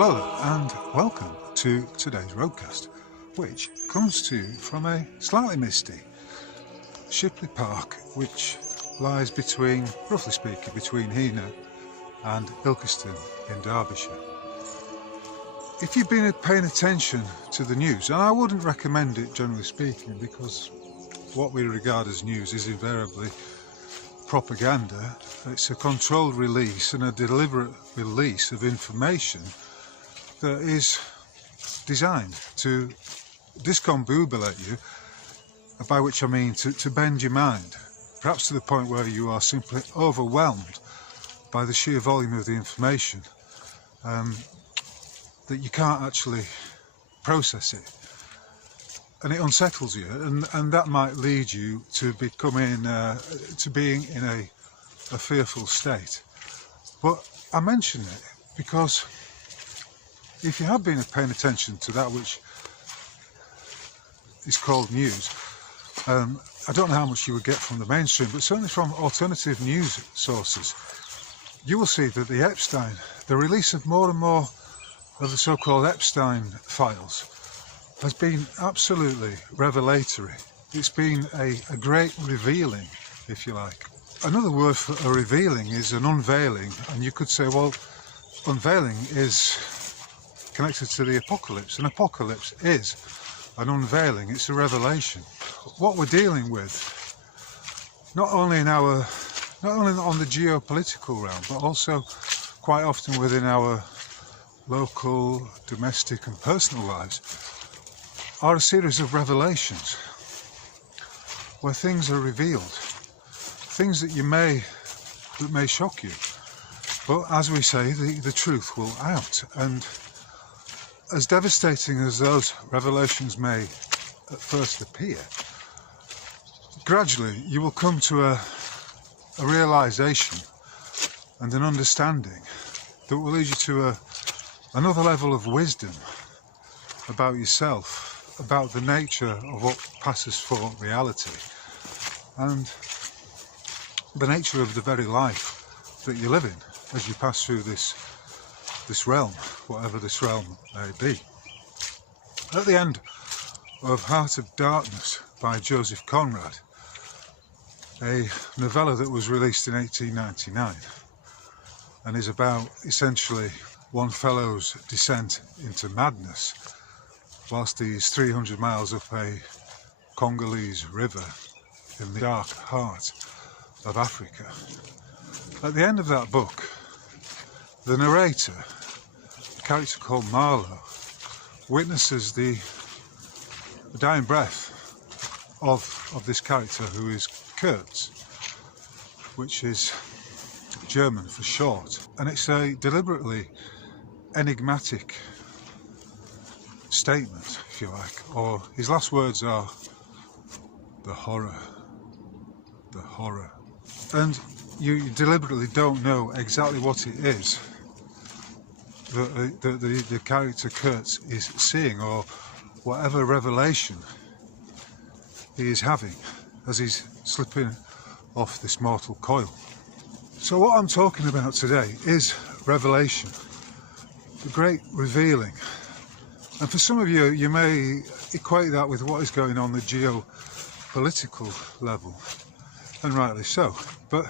Hello and welcome to today's roadcast, which comes to you from a slightly misty Shipley Park, which lies between, roughly speaking, between Heanor and Ilkeston in Derbyshire. If you've been paying attention to the news, and I wouldn't recommend it generally speaking, because what we regard as news is invariably propaganda. It's a controlled release and a deliberate release of information that is designed to discombobulate you, by which I mean to bend your mind, perhaps to the point where you are simply overwhelmed by the sheer volume of the information, that you can't actually process it, and it unsettles you, and that might lead you to becoming to being in a fearful state. But I mention it because if you have been paying attention to that which is called news, I don't know how much you would get from the mainstream, but certainly from alternative news sources, you will see that the release of more and more of the so-called Epstein files has been absolutely revelatory. It's been a great revealing, if you like. Another word for a revealing is an unveiling, and you could say, well, unveiling is connected to the apocalypse. An apocalypse is an unveiling, it's a revelation. What we're dealing with, not only on the geopolitical realm, but also quite often within our local, domestic and personal lives, are a series of revelations where things are revealed, things that may shock you, but as we say, the truth will out. And as devastating as those revelations may at first appear, gradually you will come to a realization and an understanding that will lead you to another level of wisdom about yourself, about the nature of what passes for reality, and the nature of the very life that you live in as you pass through this realm, whatever this realm may be. At the end of Heart of Darkness by Joseph Conrad, a novella that was released in 1899 and is about essentially one fellow's descent into madness whilst he's 300 miles up a Congolese river in the dark heart of Africa. At the end of that book, the narrator, a character called Marlowe, witnesses the dying breath of this character, who is Kurtz, which is German for short, and it's a deliberately enigmatic statement, if you like, or his last words are the horror, and you deliberately don't know exactly what it is that the character Kurtz is seeing, or whatever revelation he is having as he's slipping off this mortal coil. So what I'm talking about today is revelation, the great revealing. And for some of you, you may equate that with what is going on the geopolitical level, and rightly so. But,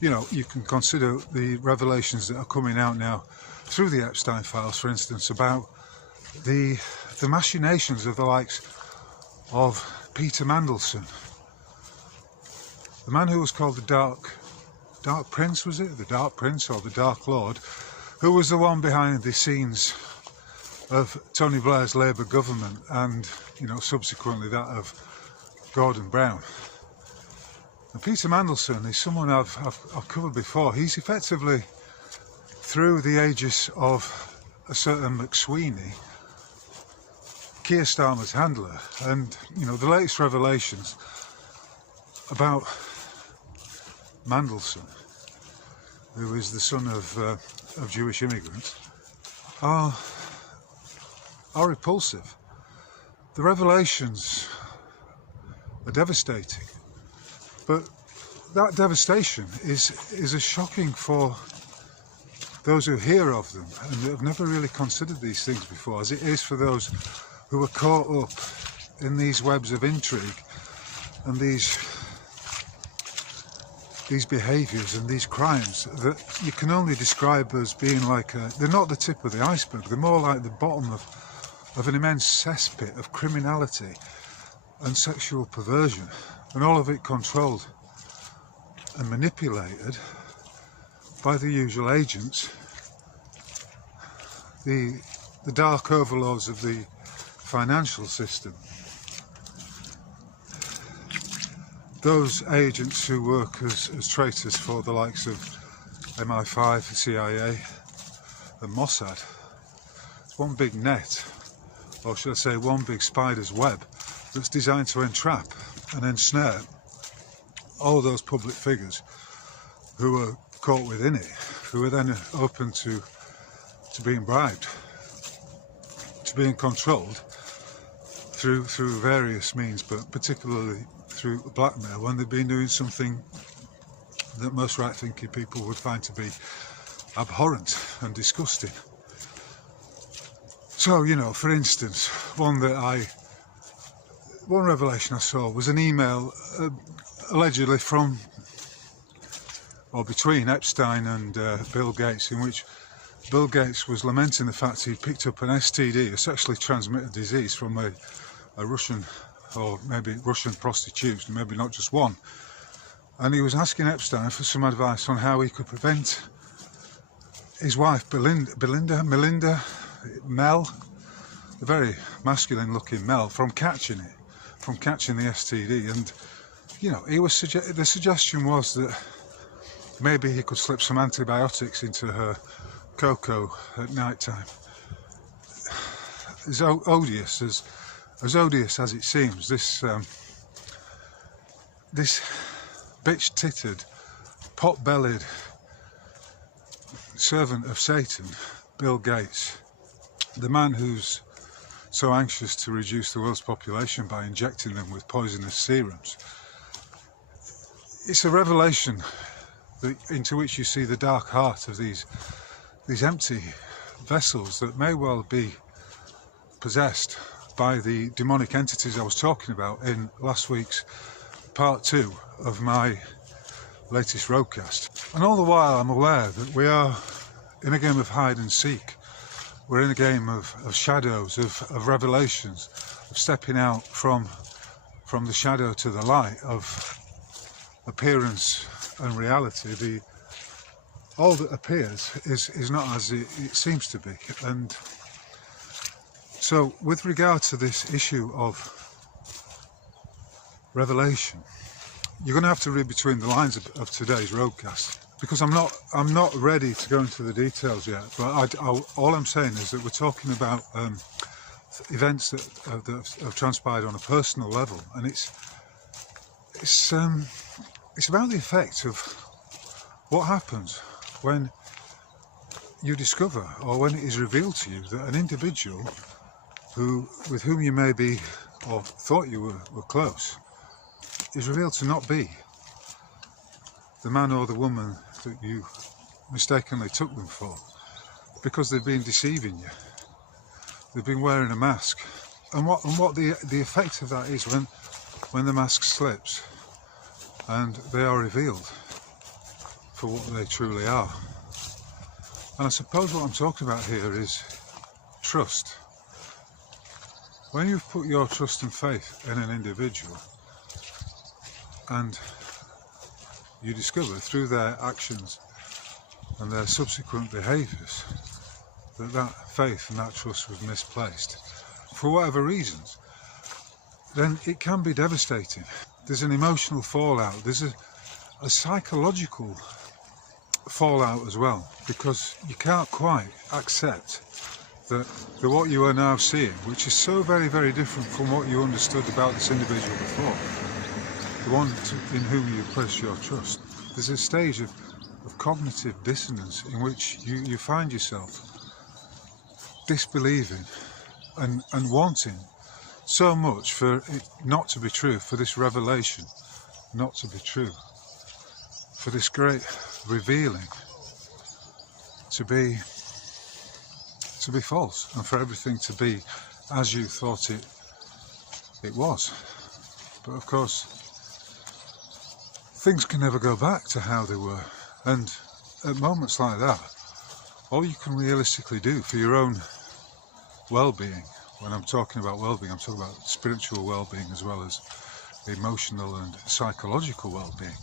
you know, you can consider the revelations that are coming out now through the Epstein files, for instance, about the machinations of the likes of Peter Mandelson, the man who was called the Dark Prince, was it? The Dark Prince or the Dark Lord, who was the one behind the scenes of Tony Blair's Labour government and, you know, subsequently that of Gordon Brown. And Peter Mandelson is someone I've covered before. He's effectively, through the aegis of a certain McSweeney, Keir Starmer's handler, and, you know, the latest revelations about Mandelson, who is the son of Jewish immigrants, are repulsive. The revelations are devastating, but that devastation is as shocking for those who hear of them and have never really considered these things before, as it is for those who are caught up in these webs of intrigue and these behaviours and these crimes that you can only describe as being like they're not the tip of the iceberg, they're more like the bottom of an immense cesspit of criminality and sexual perversion, and all of it controlled and manipulated by the usual agents, the dark overlords of the financial system. Those agents who work as traitors for the likes of MI5, the CIA and Mossad. It's one big net, or should I say one big spider's web, that's designed to entrap and ensnare all those public figures who are caught within it, who are then open to being bribed, to being controlled through various means, but particularly through blackmail, when they've been doing something that most right-thinking people would find to be abhorrent and disgusting. So, you know, for instance, one revelation I saw was an email allegedly from or between Epstein and Bill Gates, in which Bill Gates was lamenting the fact he'd picked up an STD, a sexually transmitted disease, from a Russian, or maybe Russian prostitutes, maybe not just one. And he was asking Epstein for some advice on how he could prevent his wife, Melinda, Mel, a very masculine looking Mel, from catching the STD. And, you know, the suggestion was that maybe he could slip some antibiotics into her cocoa at night time. As odious as it seems, this bitch-titted, pot-bellied servant of Satan, Bill Gates, the man who's so anxious to reduce the world's population by injecting them with poisonous serums. It's a revelation into which you see the dark heart of these empty vessels that may well be possessed by the demonic entities I was talking about in last week's part 2 of my latest roadcast. And all the while I'm aware that we are in a game of hide and seek. We're in a game of shadows, of revelations, of stepping out from the shadow to the light, of appearance and reality. All that appears is not as it seems to be. And so with regard to this issue of revelation, you're going to have to read between the lines of today's roadcast, because I'm not ready to go into the details yet. But all I'm saying is that we're talking about events that have transpired on a personal level, and it's about the effect of what happens when you discover, or when it is revealed to you, that an individual with whom you may be, or thought you were close, is revealed to not be the man or the woman that you mistakenly took them for, because they've been deceiving you. They've been wearing a mask, and what the effect of that is when the mask slips and they are revealed for what they truly are. And I suppose what I'm talking about here is trust. When you've put your trust and faith in an individual, and you discover through their actions and their subsequent behaviours that faith and that trust was misplaced, for whatever reasons, then it can be devastating. There's an emotional fallout, there's a psychological fallout as well, because you can't quite accept that what you are now seeing, which is so very, very different from what you understood about this individual before, the one in whom you place your trust. There's a stage of cognitive dissonance in which you find yourself disbelieving and wanting so much for it not to be true, for this revelation not to be true, for this great revealing to be false, and for everything to be as you thought it was. But of course, things can never go back to how they were, and at moments like that, all you can realistically do for your own well-being, when I'm talking about well-being, I'm talking about spiritual well-being as well as emotional and psychological well-being.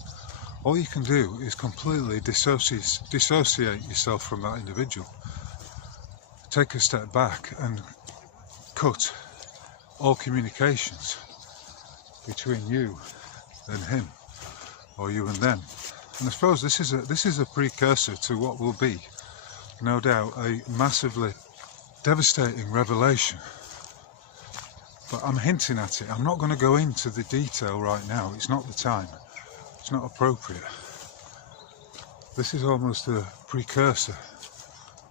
All you can do is completely dissociate yourself from that individual. Take a step back and cut all communications between you and him, or you and them. And I suppose this is a precursor to what will be, no doubt, a massively devastating revelation. But I'm hinting at it. I'm not going to go into the detail right now. It's not the time. It's not appropriate. This is almost a precursor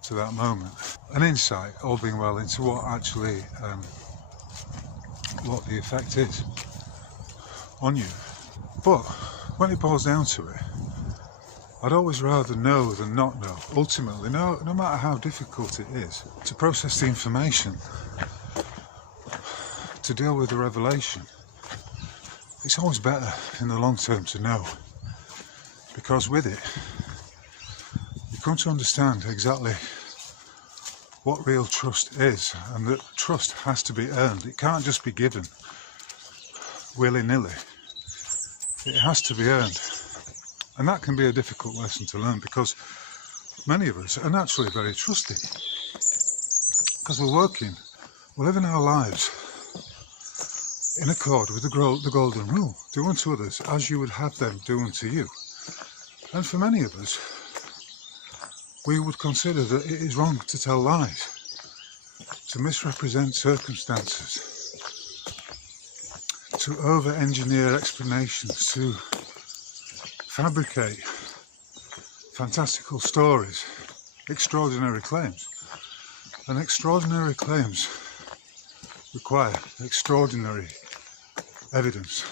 to that moment. An insight, all being well, into what actually, what the effect is on you. But when it boils down to it, I'd always rather know than not know. Ultimately, no matter how difficult it is to process the information, to deal with the revelation, it's always better in the long term to know, because with it you come to understand exactly what real trust is, and that trust has to be earned. It can't just be given willy-nilly. It has to be earned, and that can be a difficult lesson to learn, because many of us are naturally very trusting, because we're living our lives in accord with the golden rule. Do unto others as you would have them do unto you. And for many of us, we would consider that it is wrong to tell lies, to misrepresent circumstances, to over-engineer explanations, to fabricate fantastical stories, extraordinary claims. And extraordinary claims require extraordinary evidence.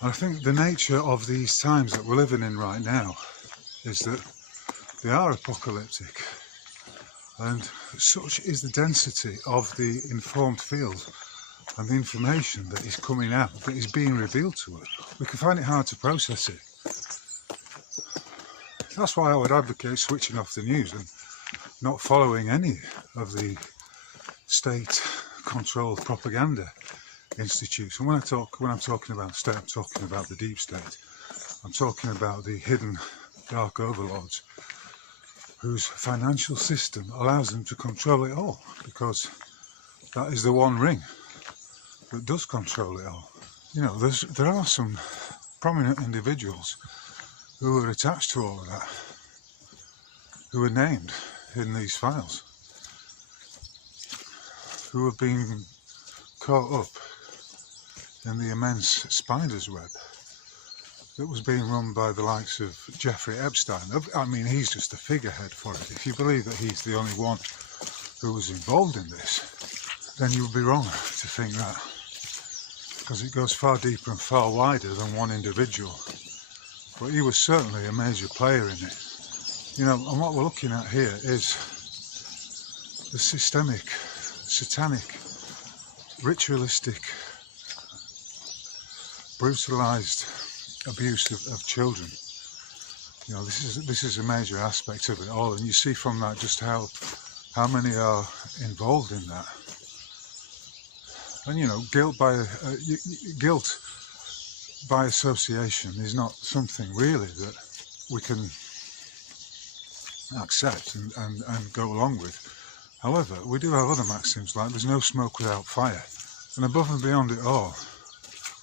And I think the nature of these times that we're living in right now is that they are apocalyptic, and such is the density of the informed field and the information that is coming out, that is being revealed to us. We can find it hard to process it. That's why I would advocate switching off the news and not following any of the state-controlled propaganda institutes. And when I'm talking about state, I'm talking about the deep state. I'm talking about the hidden dark overlords whose financial system allows them to control it all, because that is the one ring that does control it all. You know, there are some prominent individuals who are attached to all of that, who are named in these files, who have been caught up in the immense spider's web that was being run by the likes of Jeffrey Epstein. I mean, he's just a figurehead for it. If you believe that he's the only one who was involved in this, then you would be wrong to think that, because it goes far deeper and far wider than one individual. But he was certainly a major player in it. You know, and what we're looking at here is the systemic, satanic, ritualistic, brutalized abuse of children. You know, this is a major aspect of it all, and you see from that just how many are involved in that. And you know, guilt by association is not something really that we can accept and go along with. However, we do have other maxims like there's no smoke without fire, and above and beyond it all,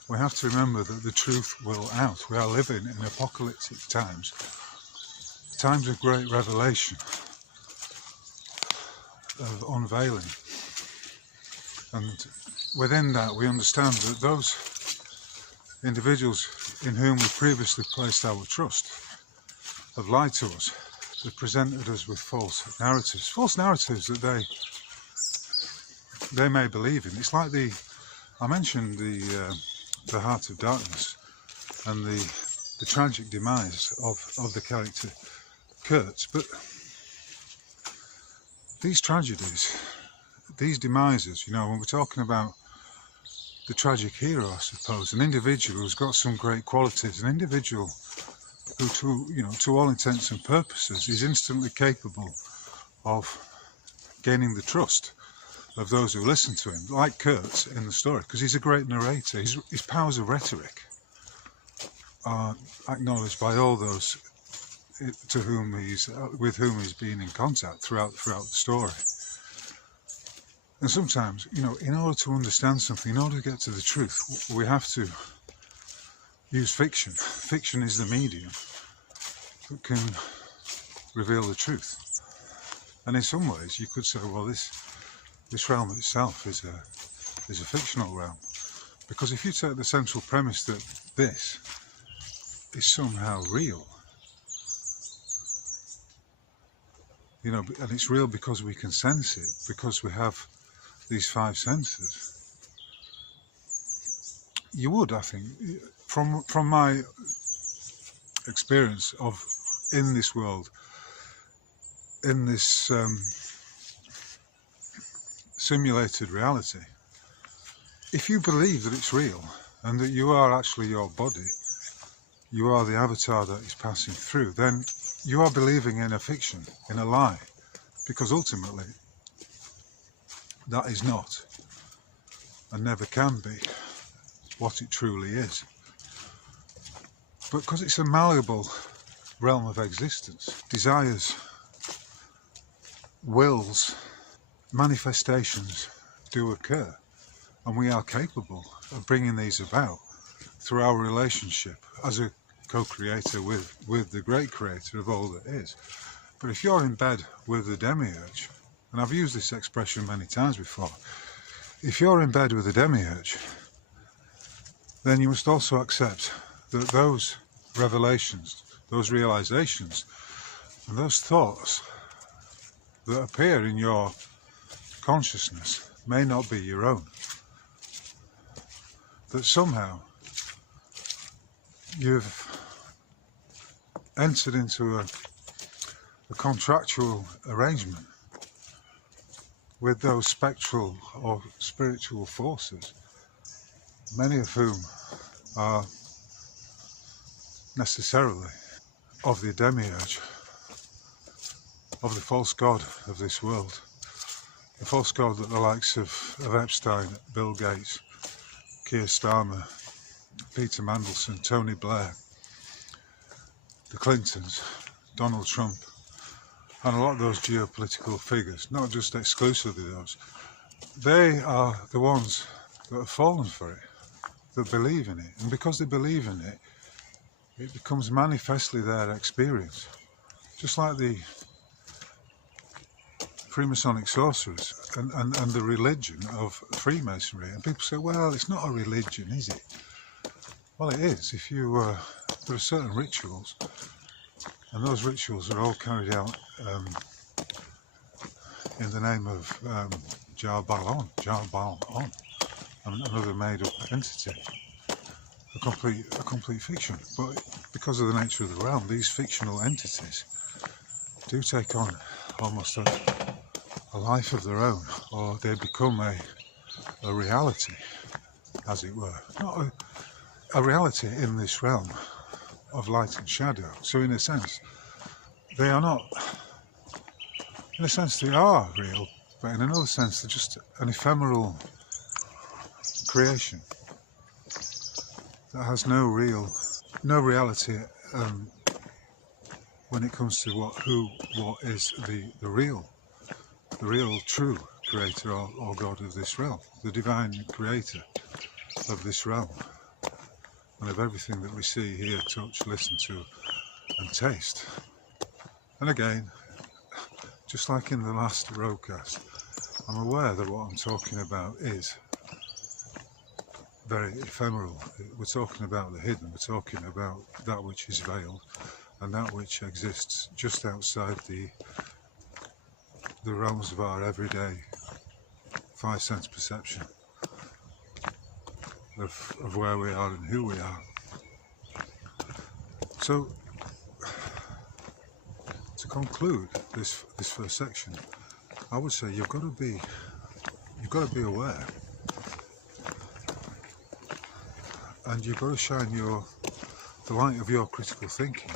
we have to remember that the truth will out. We are living in apocalyptic times, times of great revelation, of unveiling. And within that, we understand that those individuals in whom we previously placed our trust have lied to us. They've presented us with false narratives that they may believe in. It's like I mentioned the Heart of Darkness and the tragic demise of the character Kurtz, but these tragedies, these demises, when we're talking about the tragic hero, I suppose, an individual who's got some great qualities, an individual who, to all intents and purposes, is instantly capable of gaining the trust of those who listen to him, like Kurt in the story, because he's a great narrator. His powers of rhetoric are acknowledged by all those with whom he's been in contact throughout the story. And sometimes, in order to understand something, in order to get to the truth, we have to use fiction. Fiction is the medium that can reveal the truth. And in some ways, you could say, well, this realm itself is a fictional realm, because if you take the central premise that this is somehow real, and it's real because we can sense it, because we have these five senses, you would, I think, from my experience of in this world, in this simulated reality, if you believe that it's real and that you are actually your body, you are the avatar that is passing through, then you are believing in a fiction, in a lie, because ultimately that is not and never can be what it truly is. But because it's a malleable realm of existence, desires, wills, manifestations do occur, and we are capable of bringing these about through our relationship as a co-creator with the great creator of all that is. But if you're in bed with the demiurge, and I've used this expression many times before, if you're in bed with the demiurge, then you must also accept that those revelations, those realizations, and those thoughts that appear in your consciousness may not be your own. That somehow you've entered into a contractual arrangement with those spectral or spiritual forces, many of whom are necessarily of the demiurge, of the false god of this world, the false god that the likes of Epstein, Bill Gates, Keir Starmer, Peter Mandelson, Tony Blair, the Clintons, Donald Trump, and a lot of those geopolitical figures, not just exclusively those, they are the ones that have fallen for it, that believe in it. And because they believe in it, it becomes manifestly their experience. Just like the Freemasonic sorcerers and the religion of Freemasonry. And people say, well, it's not a religion, is it? Well, it is. If you, there are certain rituals, and those rituals are all carried out in the name of Jar-Balon, another made-up entity, a complete fiction. But because of the nature of the realm, these fictional entities do take on almost a life of their own, or they become a reality, as it were. Not a reality in this realm of light and shadow. So in a sense, they are not, in a sense they are real, but in another sense they're just an ephemeral creation that has no reality when it comes to what is the real true creator or God of this realm, the divine creator of this realm, and of everything that we see, hear, touch, listen to and taste. And again, just like in the last roadcast, I'm aware that what I'm talking about is very ephemeral. We're talking about the hidden, we're talking about that which is veiled and that which exists just outside the realms of our everyday five sense perception of where we are and who we are. So, to conclude this first section, I would say you've got to be aware, and you've got to shine the light of your critical thinking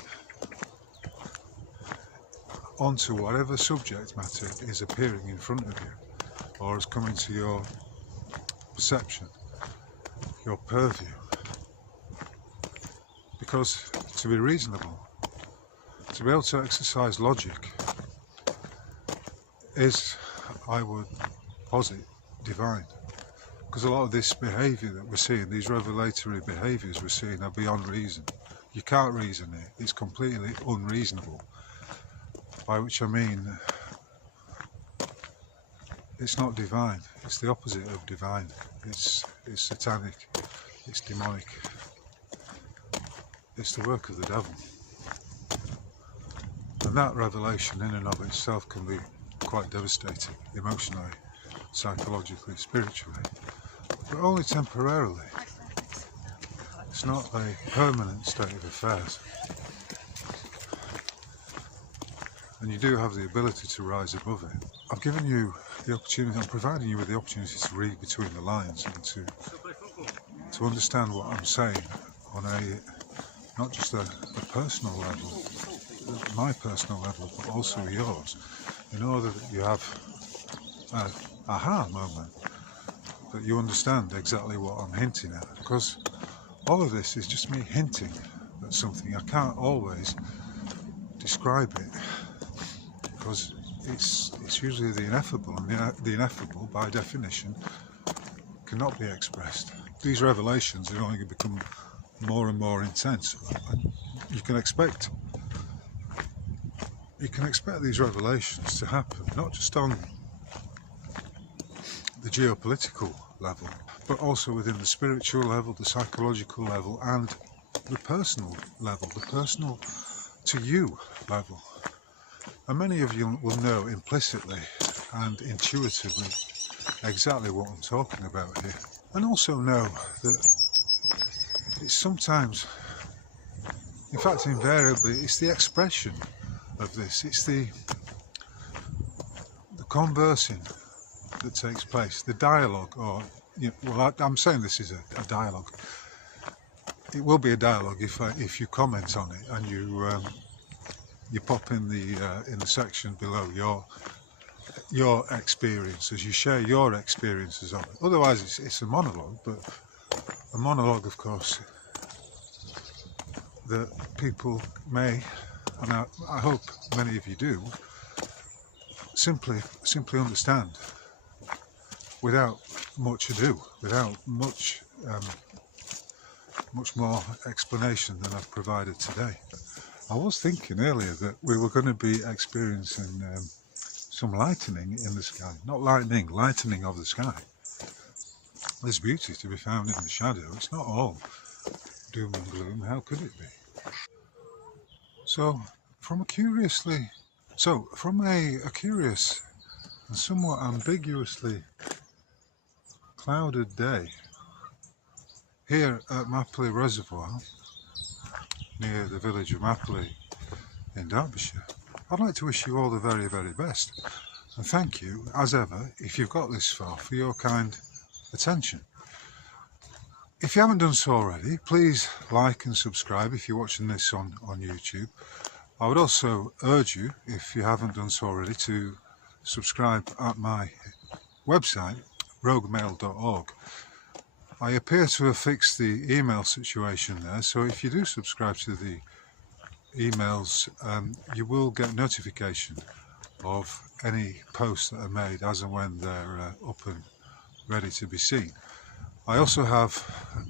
onto whatever subject matter is appearing in front of you or has come into your perception, your purview. Because to be reasonable, to be able to exercise logic is, I would posit, divine. Because a lot of this behaviour that we're seeing, these revelatory behaviours we're seeing, are beyond reason. You can't reason it, it's completely unreasonable. By which I mean, it's not divine, it's the opposite of divine. It's satanic, it's demonic, it's the work of the devil. And that revelation in and of itself can be quite devastating, emotionally, psychologically, spiritually, but only temporarily. It's not a permanent state of affairs. And you do have the ability to rise above it. I've given you the opportunity, I'm providing you with the opportunity to read between the lines and to understand what I'm saying on not just a personal level, my personal level, but also yours, in order that you have an aha moment, that you understand exactly what I'm hinting at. Because all of this is just me hinting at something. I can't always describe it, because it's usually the ineffable, and the ineffable, by definition, cannot be expressed. These revelations are only going to become more and more intense, and you can expect these revelations to happen, not just on the geopolitical level, but also within the spiritual level, the psychological level, and the personal level, the personal to you level. And many of you will know implicitly and intuitively exactly what I'm talking about here. And also know that it's sometimes, in fact invariably, it's the expression of this, it's the conversing that takes place, the dialogue, or, well, I'm saying this is a dialogue. It will be a dialogue if you comment on it and you pop in the section below your experiences, you share your experiences of it. Otherwise it's a monologue, but a monologue, of course, that people may, and I hope many of you do, simply understand without much ado, without much more explanation than I've provided today. I was thinking earlier that we were going to be experiencing some lightening in the sky. Not lightning, lightening of the sky. There's beauty to be found in the shadow. It's not all doom and gloom. How could it be? So, from a curious and somewhat ambiguously clouded day here at Mapley Reservoir, near the village of Mapley in Derbyshire, I'd like to wish you all the very, very best, and thank you, as ever, if you've got this far, for your kind attention. If you haven't done so already, please like and subscribe if you're watching this on YouTube. I would also urge you, if you haven't done so already, to subscribe at my website, roguemail.org. I appear to have fixed the email situation there, so if you do subscribe to the emails, you will get notification of any posts that are made as and when they're up and ready to be seen. I also have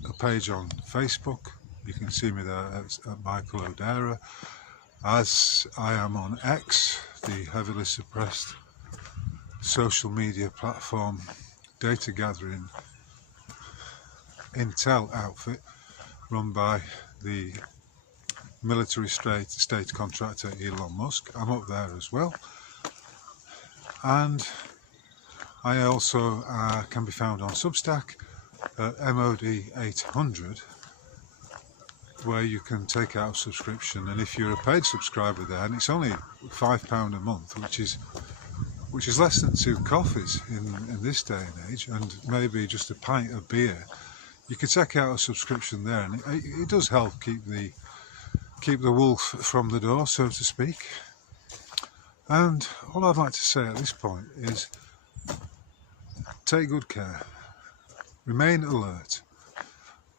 a page on Facebook. You can see me there at Michael O'Dara, as I am on X, the heavily suppressed social media platform, data gathering intel outfit run by the military state contractor Elon Musk. I'm up there as well, and I also can be found on Substack at MOD 800, where you can take out a subscription, and if you're a paid subscriber there, and it's only £5 a month, which is which is less than 2 coffees in this day and age, and maybe just a pint of beer, you could take out a subscription there, and it does help keep the wolf from the door, so to speak. And all I'd like to say at this point is take good care, remain alert,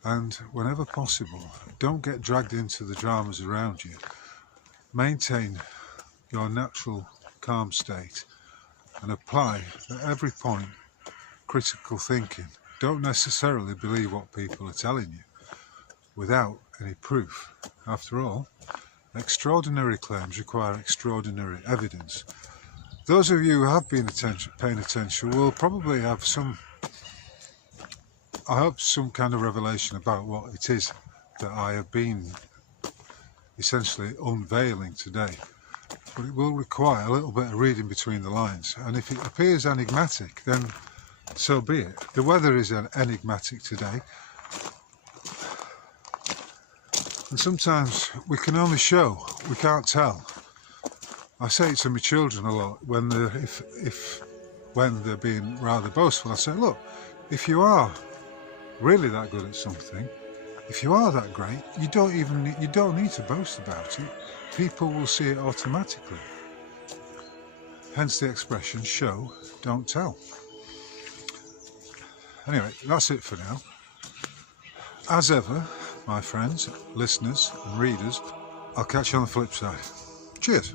and whenever possible, don't get dragged into the dramas around you. Maintain your natural calm state and apply at every point critical thinking. Don't necessarily believe what people are telling you without any proof. After all, extraordinary claims require extraordinary evidence. Those of you who have been paying attention will probably have some kind of revelation about what it is that I have been essentially unveiling today. But it will require a little bit of reading between the lines, and if it appears enigmatic, then so be it. The weather is enigmatic today, and sometimes we can only show, we can't tell. I say it to my children a lot when they're being rather boastful. I say, look, if you are really that good at something, if you are that great, you don't need to boast about it. People will see it automatically. Hence the expression, show, don't tell. Anyway, that's it for now. As ever, my friends, listeners and readers, I'll catch you on the flip side. Cheers.